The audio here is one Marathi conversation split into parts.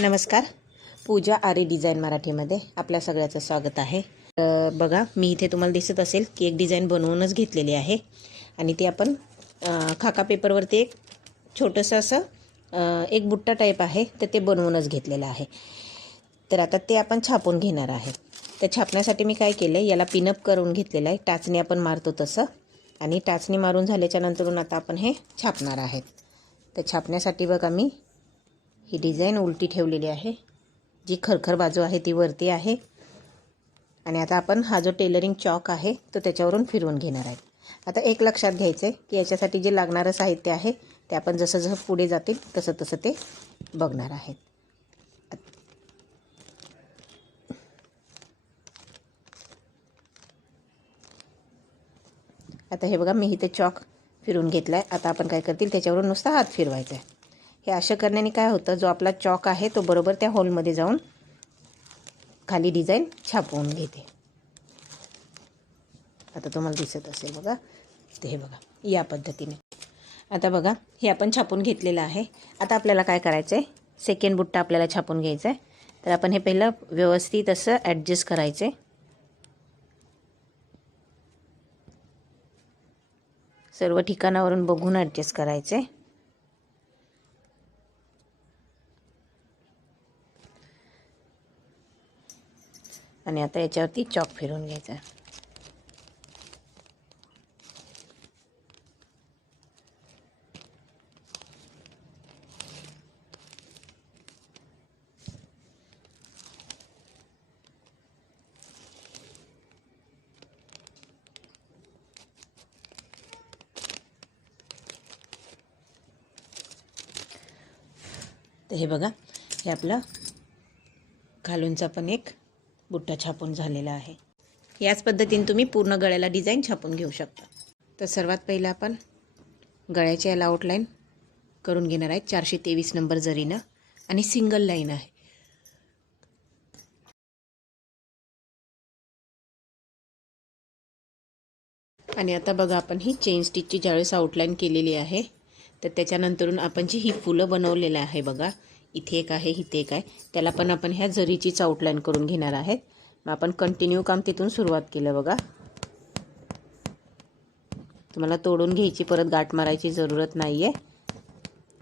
नमस्कार. पूजा आरी डिझाईन मराठीमध्ये आपल्या सगळ्याचं स्वागत आहे. बघा, मी इथे तुम्हाला दिसत असेल की एक डिझाईन बनवूनच घेतलेली आहे आणि ती आपण खाका पेपरवरती एक छोटंसं असं एक बुट्टा टाईप आहे तर ते बनवूनच घेतलेलं आहे. तर आता ते आपण छापून घेणार आहे. तर छापण्यासाठी मी काय केलं, याला पिनअप करून घेतलेलं आहे. टाचणी आपण मारतो तसं, आणि टाचणी मारून झाल्याच्या नंतरून आता आपण हे छापणार आहेत. तर छापण्यासाठी बघा, मी ही डिझाईन उलटी ठेवलेली आहे. जी खरखर बाजू आहे ती वरती आहे आणि आता आपण हा जो टेलरिंग चॉक आहे तो त्याच्यावरून फिरवून घेणार आहे. आता एक लक्षात घ्यायचं आहे की याच्यासाठी जे लागणारं साहित्य आहे ते आपण जसं जसं पुढे जातील तसं तसं ते बघणार आहे. आता हे बघा, मी इथे चॉक फिरवून घेतला आहे. आता आपण काय करतील, त्याच्यावरून नुसता हात फिरवायचा आहे. हे अशा करण्याने काय होतं, जो आपला चॉक आहे तो बरोबर त्या होलमध्ये जाऊन खाली डिझाईन छापवून घेते. आता तुम्हाला दिसत असेल बघा, ते हे बघा या पद्धतीने. आता बघा, हे आपण छापून घेतलेलं आहे. आता आपल्याला काय करायचं आहे, सेकंड बुट्टा आपल्याला छापून घ्यायचा आहे. तर आपण हे पहिलं व्यवस्थित असं ॲडजस्ट करायचं आहे. सर्व ठिकाणावरून बघून ॲडजस्ट करायचं आहे. आणि आता याच्यावरती चॉक फिरवून घ्यायचा आहे. तर हे बघा, हे आपलं खालूनचा पण एक बुट्टा छापून झालेला आहे. याच पद्धतीने तुम्ही पूर्ण गळ्याला डिझाईन छापून घेऊ शकता. तर सर्वात पहिलं आपण गळ्याच्या याला आउटलाईन करून घेणार आहे 423 नंबर जरीनं, आणि सिंगल लाईन आहे. आणि आता बघा, आपण ही चेन स्टिचची ज्यावेळेस आउटलाईन केलेली आहे तर त्याच्यानंतरून आपण जी ही फुलं बनवलेलं आहे बघा, इथे एक आहे, इथे एक आहे, त्याला पण आपण ह्या जरीचीच आउटलाईन करून घेणार आहेत. मग आपण कंटिन्यू काम तिथून सुरुवात केलं बघा. तुम्हाला तोडून घ्यायची, परत गाठ मारायची जरूरत नाही आहे.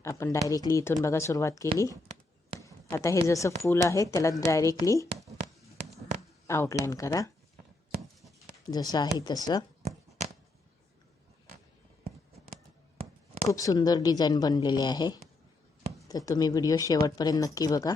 आपण डायरेक्टली इथून बघा सुरुवात केली. आता हे जसं फूल आहे त्याला डायरेक्टली आउटलाईन करा, जसं आहे तसं. खूप सुंदर डिझाईन बनलेली आहे. तर तुम्ही व्हिडिओ शेवटपर्यंत नक्की बघा.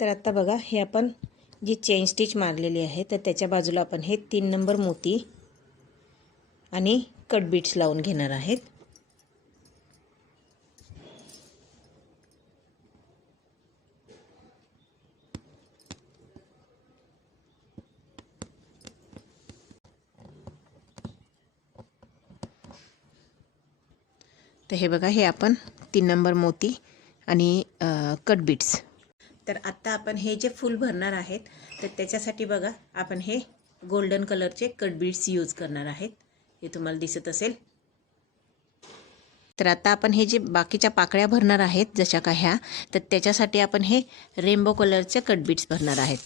तर आता बघा, हे आपण जी चेन स्टिच मारलेली आहे तर त्याच्या बाजूला आपण हे 3 नंबर मोती आणि कट बीट्स लावून घेणार आहेत. तर हे बघा, हे आपण 3 नंबर मोती आणि कट बीट्स. तर आत्ता आपण हे जे फूल भरणार आहेत तर त्याच्यासाठी बघा, आपण हे गोल्डन कलरचे कट बीट्स यूज करणार आहेत. हे तुम्हाला दिसत असेल. तर आता आपण हे जे बाकीच्या पाकळ्या भरणार आहेत जशा का ह्या, तर त्याच्यासाठी आपण हे रेनबो कलरचे कट बीट्स भरणार आहेत.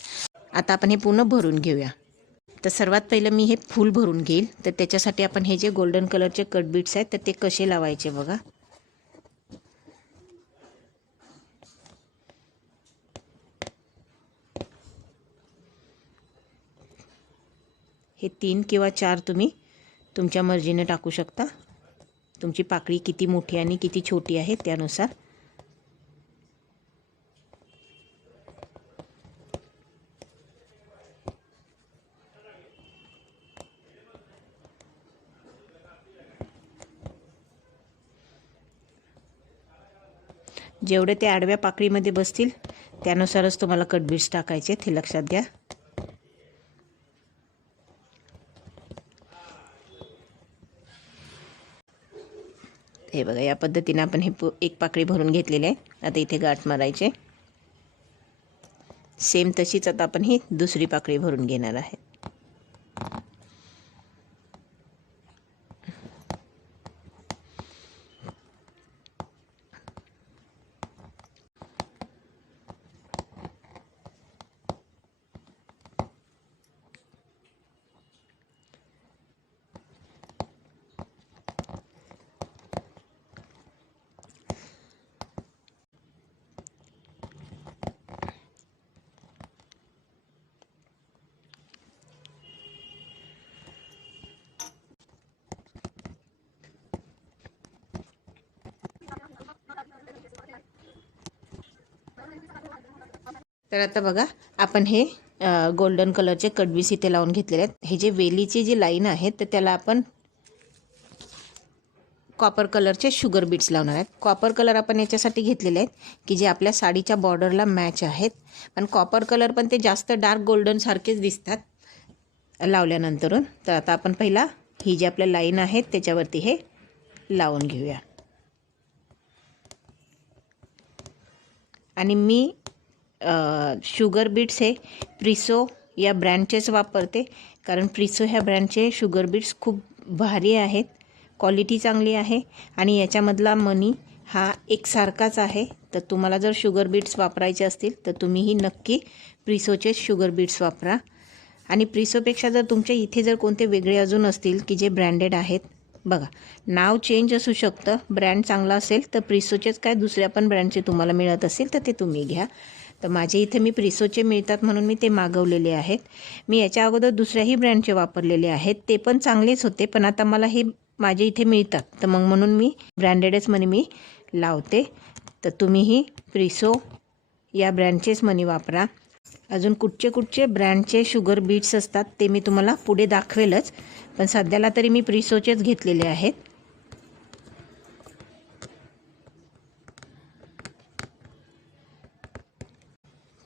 आता आपण हे पूर्ण भरून घेऊया. तर सर्वात पहिलं मी हे फूल भरून घेईल. तर त्याच्यासाठी आपण हे जे गोल्डन कलरचे कट बीट्स आहेत तर ते कसे लावायचे बघा. हे 3 किंवा 4 तुम्ही तुमच्या मर्जीने टाकू शकता. तुमची पाकळी किती मोठी आणि किती छोटी आहे त्यानुसार. जेवढे ते आडव्या पाकळीमध्ये बसतील त्यानुसारच तुम्हाला कट बीट्स टाकायचे, ते लक्षात घ्या. हे बघा, या पद्धतीने आपण हे एक पाकळी भरून घेतलेली आहे. आता इथे गाठ मारायचे. सेम तशीच आता आपण ही दुसरी पाकळी भरून घेणार आहे. तर आता बघा, आपण हे गोल्डन कलरचे कडवीस इथे लावून घेतलेले आहेत. हे जे वेलीची जी लाईन आहे तर त्याला आपण कॉपर कलरचे शुगर बीट्स लावणार आहेत. कॉपर कलर आपण याच्यासाठी घेतलेले आहेत की जे आपल्या साडीच्या बॉर्डरला मॅच आहेत. पण कॉपर कलर पण ते जास्त डार्क गोल्डन सारखेच दिसतात लावल्यानंतरून. तर आता आपण पहिला ही जी आपल्या लाईन आहेत त्याच्यावरती हे लावून घेऊया. आणि मी शुगर बीट्स हे प्रिसो या ब्रँडचेच वापरते, कारण प्रिसो ह्या ब्रँडचे शुगर बीट्स खूप भारी आहेत, क्वालिटी चांगली आहे आणि याच्यामधला मनी हा एकसारखाच आहे. तर तुम्हाला जर शुगर बीट्स वापरायचे असतील तर तुम्हीही नक्की प्रिसोचे शुगर बीट्स वापरा. आणि प्रिसोपेक्षा जर तुमच्या इथे जर कोणते वेगळे अजून असतील की जे ब्रँडेड आहेत, बघा नाव चेंज असू शकतं, ब्रँड चांगला असेल तर प्रिसोचेच काय दुसऱ्या पण ब्रँडचे तुम्हाला मिळत असेल तर ते तुम्ही घ्या. तर माझे इथे मी प्रिसोचे मिळतात म्हणून मी ते मागवलेले आहेत. मी याच्या अगोदर दुसऱ्याही ब्रँडचे वापरलेले आहेत, ते पण चांगलेच होते, पण आता मला हे माझे इथे मिळतात तर मग म्हणून मी ब्रँडेडच मनी मी लावते. तर तुम्हीही प्रिसो या ब्रँडचेच मनी वापरा. अजून कुठचे ब्रँडचे शुगर बीट्स असतात ते मी तुम्हाला पुढे दाखवेलच, पण सध्याला तरी मी प्रिसोचेच घेतलेले आहेत.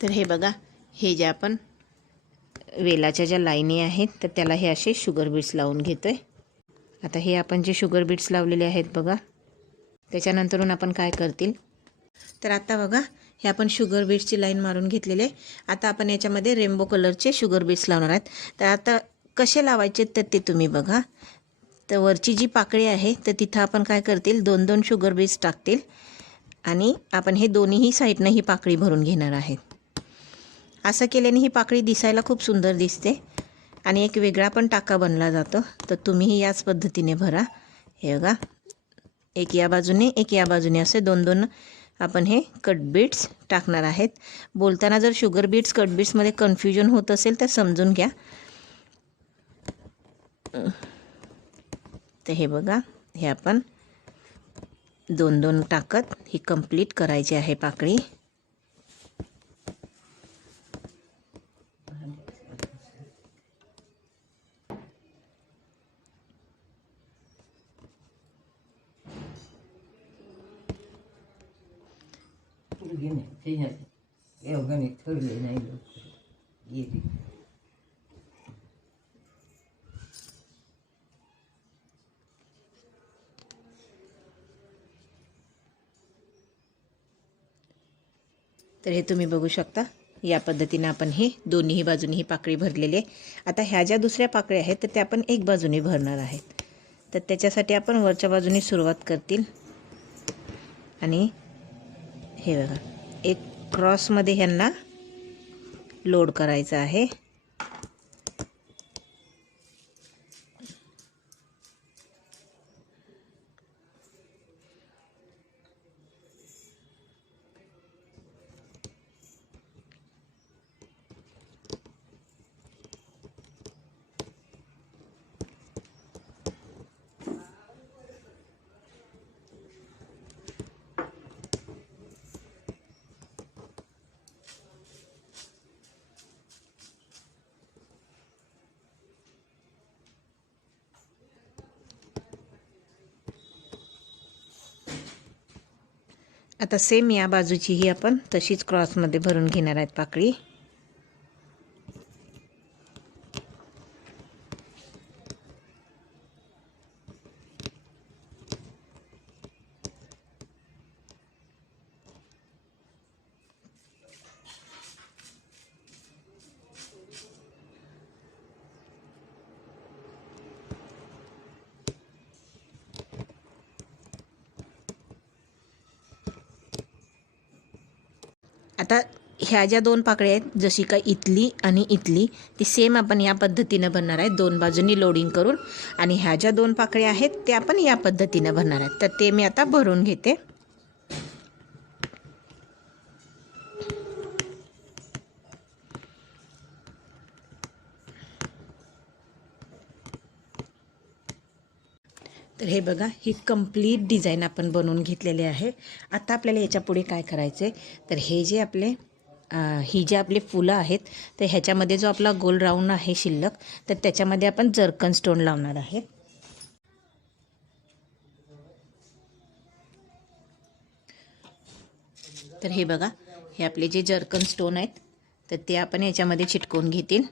तर हे बघा, हे जे आपण वेलाच्या ज्या लाईनी आहेत तर त्याला हे असे शुगर बीट्स लावून घेतोय. आता हे आपण जे शुगर बीट्स लावलेले आहेत बघा, त्याच्यानंतरून आपण काय करतील, तर आता बघा हे आपण शुगर बीट्सची लाईन मारून घेतलेले. आता आपण याच्यामध्ये रेनबो कलरचे शुगर बीट्स लावणार आहेत. तर आता कसे लावायचे तर ते तुम्ही बघा. तर वरची जी पाकळी आहे तर तिथं आपण काय करतील, 2-2 शुगर बीट्स टाकतील आणि आपण हे दोन्हीही साईडनं ही पाकळी भरून घेणार आहेत. असं केल्याने ही पाकळी दिसायला खूप सुंदर दिसते आणि एक वेगळा पण टाका बनला जातो. तर तुम्हीही याच पद्धतीने भरा. हे बघा, एक या बाजूने एक या बाजूने असे 2-2 आपण हे कट बीट्स टाकणार आहेत. बोलताना जर शुगर बीट्स कट बीट्समध्ये कन्फ्युजन होत असेल तर समजून घ्या. तर हे बघा, हे आपण 2-2 टाकत ही कंप्लीट करायची आहे पाकळी. तर हे तुम्ही बघू शकता, या पद्धतीने आपण हे दोन्ही बाजूनी ही पाकळी भरलेली आहे. आता ह्या ज्या दुसऱ्या पाकळ्या आहेत तर त्या आपण एक बाजूने भरणार आहेत. तर त्याच्यासाठी आपण वरच्या बाजूने सुरुवात करतील आणि हे बघा, एक क्रॉसमध्ये ह्यांना लोड करायचं आहे. आता सेम या बाजूचीही आपण तशीच क्रॉसमध्ये भरून घेणार आहेत पाकळी. आता ह्या ज्या 2 पाकळ्या आहेत, जशी का इथली आणि इथली, ती सेम आपण या पद्धतीनं बनणार आहे, 2 बाजूंनी लोडिंग करून. आणि ह्या ज्या 2 पाकळ्या आहेत त्या आपण या पद्धतीनं बनणार आहेत. तर ते मी आता भरून घेते. तर हे बघा, ही कंप्लीट डिझाईन आपण बनवून घेतलेली आहे. आता आपल्याला याच्या पुढे काय करायचं आहे, तर हे जे आपले ही जे आपले फुलं आहेत, तर ह्याच्यामध्ये जो आपला गोल राऊंड आहे शिल्लक, तर त्याच्यामध्ये आपण जर्कन स्टोन लावणार आहे. तर हे बघा, हे आपले जे जर्कन स्टोन आहेत, तर ते आपण याच्यामध्ये चिटकवून घेतील.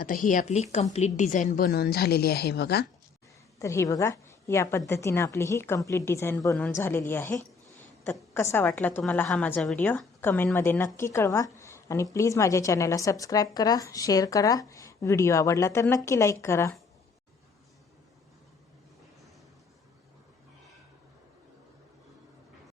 आता ही आपली कंप्लीट डिझाईन बनवून झालेली आहे बघा. तर ही बघा, या पद्धतीनं आपली ही कंप्लीट डिझाईन बनवून झालेली आहे. तर कसा वाटला तुम्हाला हा माझा व्हिडिओ, कमेंटमध्ये नक्की कळवा. आणि प्लीज माझ्या चॅनलला सबस्क्राईब करा, शेअर करा. व्हिडिओ आवडला तर नक्की लाईक करा.